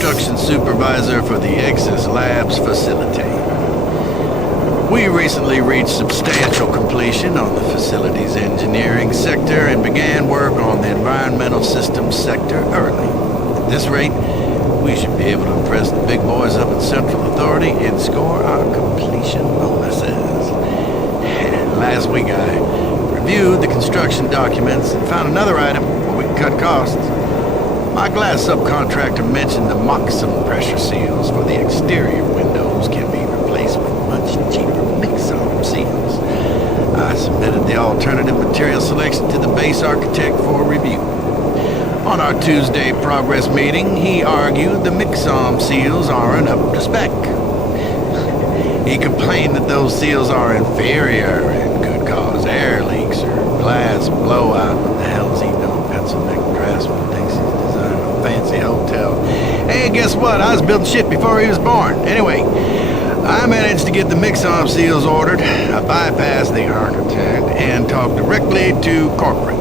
construction supervisor for the Exis Labs facility. We recently reached substantial completion on the facility's engineering sector and began work on the environmental systems sector early. At this rate, we should be able to impress the big boys up at Central Authority and score our completion bonuses. And last week I reviewed the construction documents and found another item where we can cut costs. My glass subcontractor mentioned the Moxum pressure seals for the exterior windows can be replaced with much cheaper mix-on seals. I submitted the alternative material selection to the base architect for review. On our Tuesday progress meeting, he argued the mix-on seals aren't up to spec. He complained that those seals are inferior and could cause air leaks or glass blowout. What the hell is he doing? Pencil neck draftsman thinks he's designing a fancy hotel. Hey, guess what? I was building shit before he was born. Anyway, I managed to get the mix-on seals ordered. I bypassed the architect and talked directly to corporate.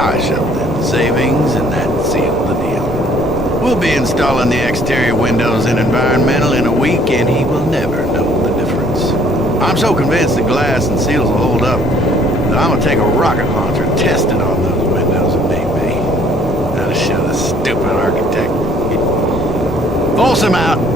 I shoved in the savings and that sealed the deal. We'll be installing the exterior windows in environmental in a week and he will never know the difference. I'm so convinced the glass and seals will hold up that I'm gonna take a rocket launcher and test it on those windows if need be. That'll show the stupid architect. Folsom out!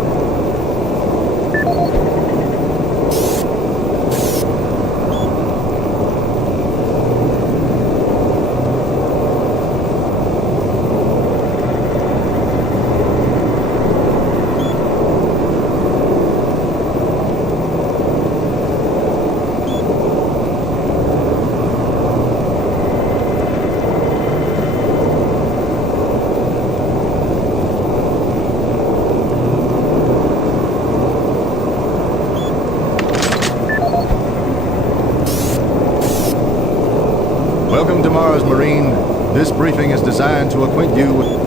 Welcome to Mars, Marine. This briefing is designed to acquaint you with...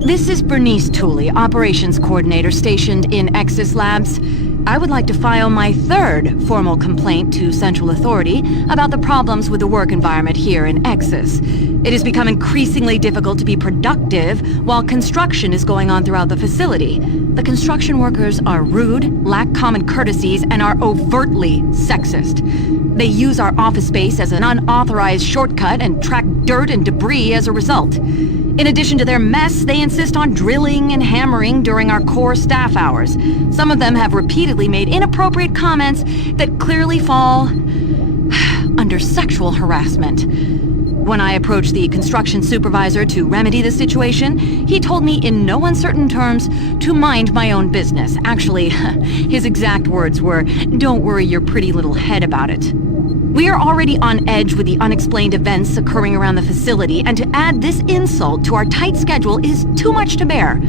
This is Bernice Tooley, Operations Coordinator stationed in Exis Labs. I would like to file my third formal complaint to Central Authority about the problems with the work environment here in Exis. It has become increasingly difficult to be productive while construction is going on throughout the facility. The construction workers are rude, lack common courtesies, and are overtly sexist. They use our office space as an unauthorized shortcut and track dirt and debris as a result. In addition to their mess, they insist on drilling and hammering during our core staff hours. Some of them have repeatedly made inappropriate comments that clearly fall under sexual harassment. When I approached the construction supervisor to remedy the situation, he told me in no uncertain terms to mind my own business. Actually, his exact words were, "Don't worry your pretty little head about it." We are already on edge with the unexplained events occurring around the facility, and to add this insult to our tight schedule is too much to bear.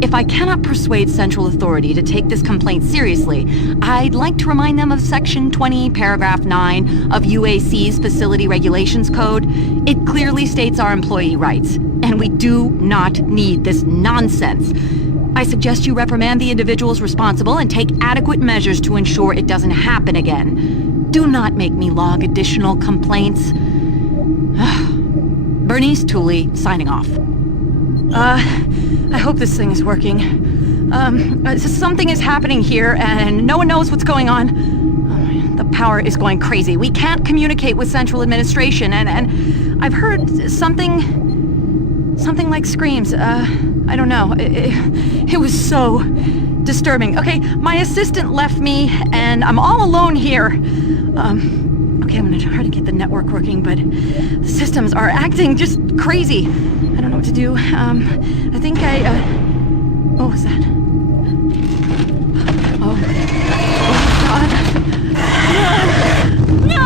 If I cannot persuade Central Authority to take this complaint seriously, I'd like to remind them of Section 20, Paragraph 9 of UAC's Facility Regulations Code. It clearly states our employee rights, and we do not need this nonsense. I suggest you reprimand the individuals responsible and take adequate measures to ensure it doesn't happen again. Do not make me log additional complaints. Bernice Tooley, signing off. I hope this thing is working. Something is happening here, and no one knows what's going on. Oh, the power is going crazy. We can't communicate with Central Administration, and I've heard something like screams. I don't know. It was so disturbing. Okay, my assistant left me, and I'm all alone here. Okay, I'm gonna try to get the network working, but the systems are acting just crazy. I don't know what to do. I think what was that? Oh God. No!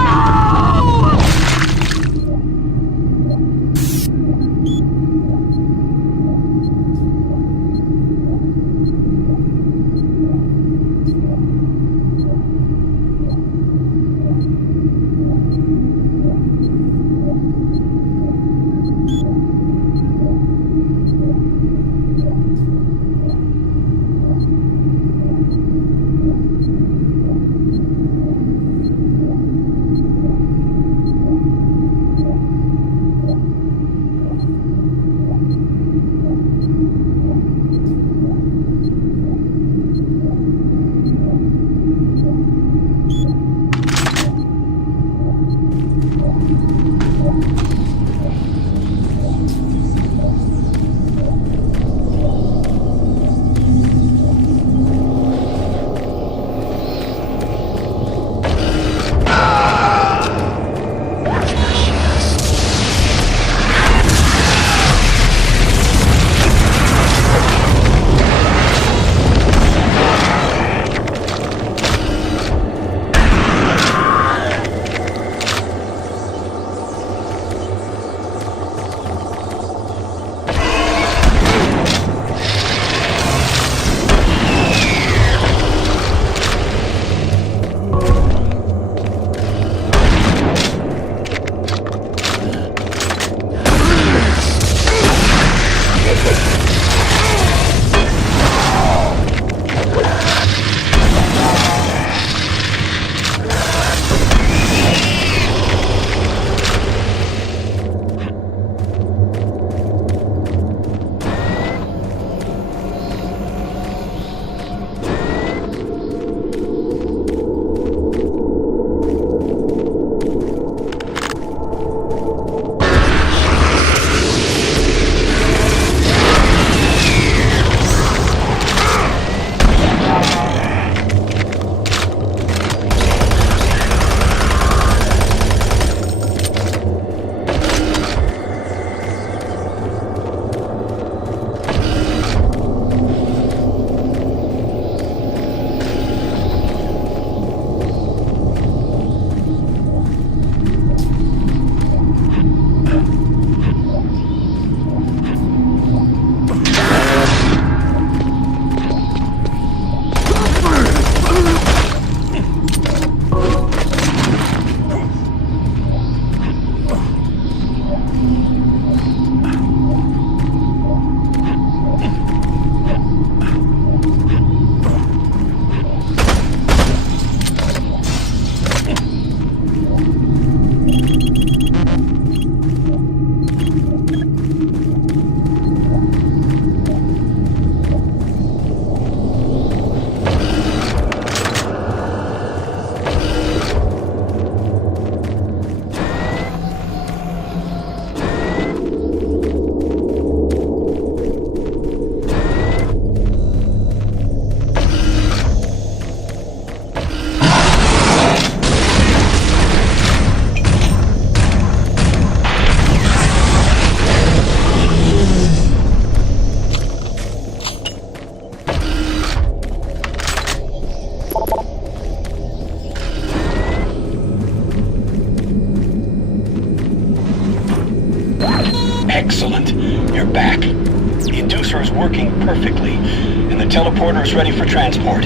sensor is working perfectly, and the teleporter is ready for transport.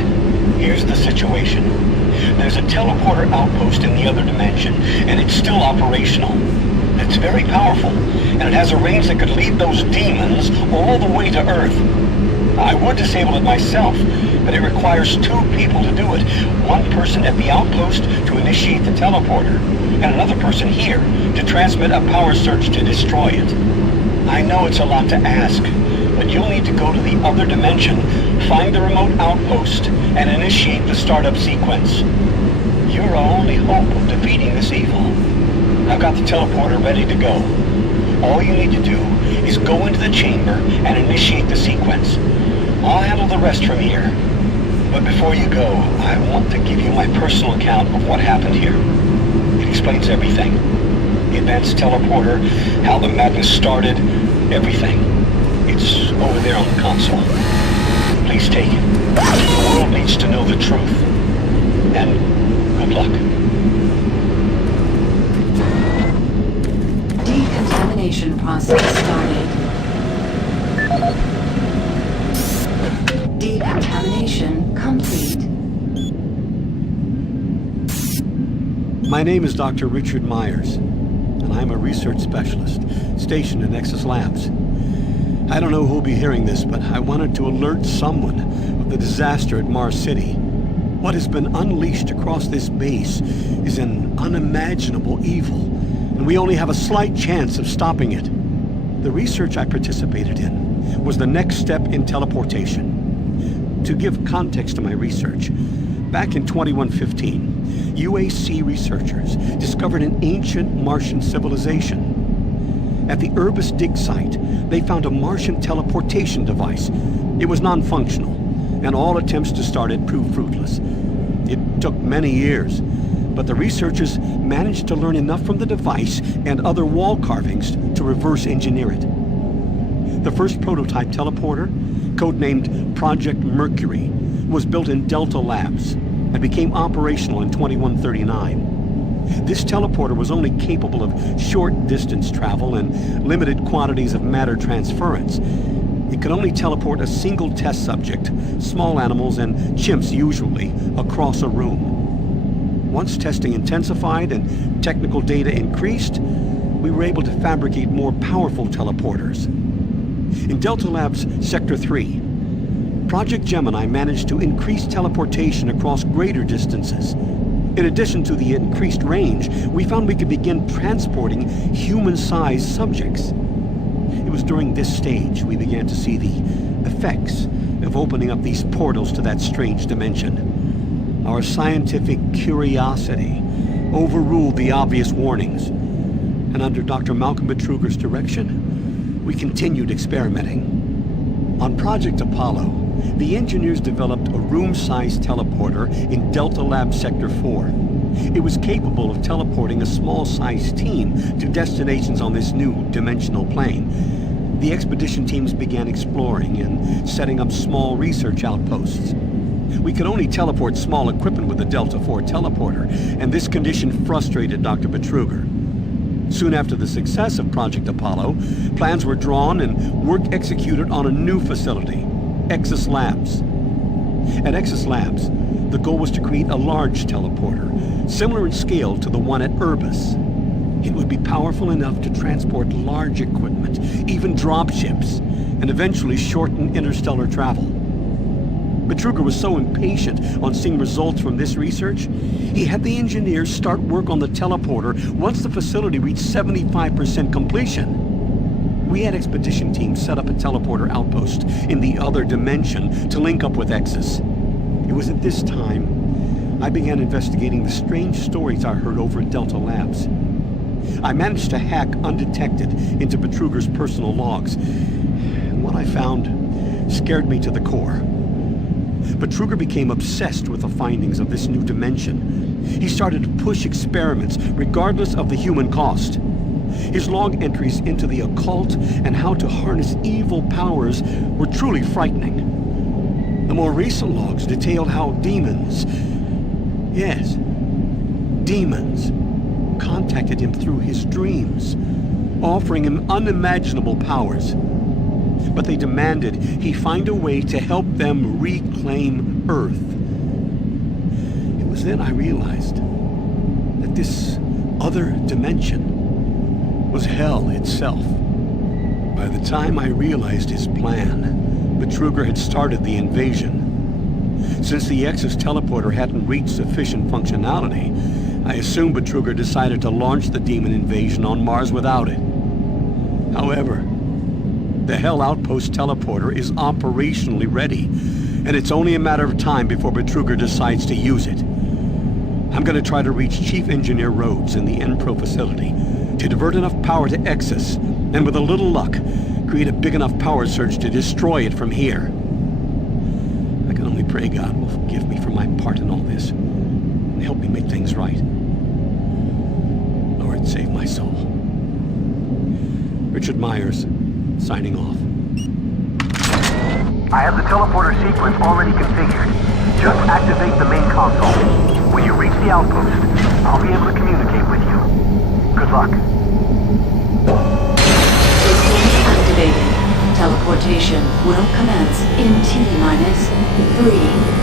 Here's the situation. There's a teleporter outpost in the other dimension, and it's still operational. It's very powerful, and it has a range that could lead those demons all the way to Earth. I would disable it myself, but it requires 2 people to do it. One person at the outpost to initiate the teleporter, and another person here to transmit a power surge to destroy it. I know it's a lot to ask, but you'll need to go to the other dimension, find the remote outpost, and initiate the startup sequence. You're our only hope of defeating this evil. I've got the teleporter ready to go. All you need to do is go into the chamber and initiate the sequence. I'll handle the rest from here. But before you go, I want to give you my personal account of what happened here. It explains everything. The advanced teleporter, how the madness started, everything. It's over there on the console. Please take it. The world needs to know the truth. And good luck. Decontamination process started. Decontamination complete. My name is Dr. Richard Myers, and I'm a research specialist stationed in Exis Labs. I don't know who'll be hearing this, but I wanted to alert someone of the disaster at Mars City. What has been unleashed across this base is an unimaginable evil, and we only have a slight chance of stopping it. The research I participated in was the next step in teleportation. To give context to my research, back in 2115, UAC researchers discovered an ancient Martian civilization. At the Urbis dig site, they found a Martian teleportation device. It was non-functional, and all attempts to start it proved fruitless. It took many years, but the researchers managed to learn enough from the device and other wall carvings to reverse engineer it. The first prototype teleporter, codenamed Project Mercury, was built in Delta Labs and became operational in 2139. This teleporter was only capable of short-distance travel and limited quantities of matter transference. It could only teleport a single test subject, small animals and chimps usually, across a room. Once testing intensified and technical data increased, we were able to fabricate more powerful teleporters. In Delta Labs Sector 3, Project Gemini managed to increase teleportation across greater distances. In addition to the increased range, we found we could begin transporting human-sized subjects. It was during this stage we began to see the effects of opening up these portals to that strange dimension. Our scientific curiosity overruled the obvious warnings, and under Dr. Malcolm Betruger's direction, we continued experimenting. On Project Apollo, the engineers developed a room-sized teleporter in Delta Lab Sector 4. It was capable of teleporting a small-sized team to destinations on this new dimensional plane. The expedition teams began exploring and setting up small research outposts. We could only teleport small equipment with the Delta 4 teleporter, and this condition frustrated Dr. Betruger. Soon after the success of Project Apollo, plans were drawn and work executed on a new facility, Exis Labs. At Exis Labs, the goal was to create a large teleporter, similar in scale to the one at Urbis. It would be powerful enough to transport large equipment, even dropships, and eventually shorten interstellar travel. Betruger was so impatient on seeing results from this research, he had the engineers start work on the teleporter once the facility reached 75% completion. We had expedition teams set up a teleporter outpost in the other dimension to link up with Exis. It was at this time I began investigating the strange stories I heard over at Delta Labs. I managed to hack undetected into Betruger's personal logs, and what I found scared me to the core. Betruger became obsessed with the findings of this new dimension. He started to push experiments regardless of the human cost. His log entries into the occult and how to harness evil powers were truly frightening. The more recent logs detailed how demons, yes, demons, contacted him through his dreams, offering him unimaginable powers. but they demanded he find a way to help them reclaim Earth. It was then I realized that this other dimension was hell itself. By the time I realized his plan, Betruger had started the invasion. Since the Exis teleporter hadn't reached sufficient functionality, I assumed Betruger decided to launch the demon invasion on Mars without it. However, the Hell Outpost teleporter is operationally ready, and it's only a matter of time before Betruger decides to use it. I'm going to try to reach Chief Engineer Rhodes in the Enpro facility to divert enough power to Exis, and with a little luck, create a big enough power surge to destroy it from here. I can only pray God will forgive me for my part in all this, and help me make things right. Lord, save my soul. Richard Myers, signing off. I have the teleporter sequence already configured. Just activate the main console. When you reach the outpost, I'll be able to communicate with you. Good luck. Sequence activated. Teleportation will commence in T-3,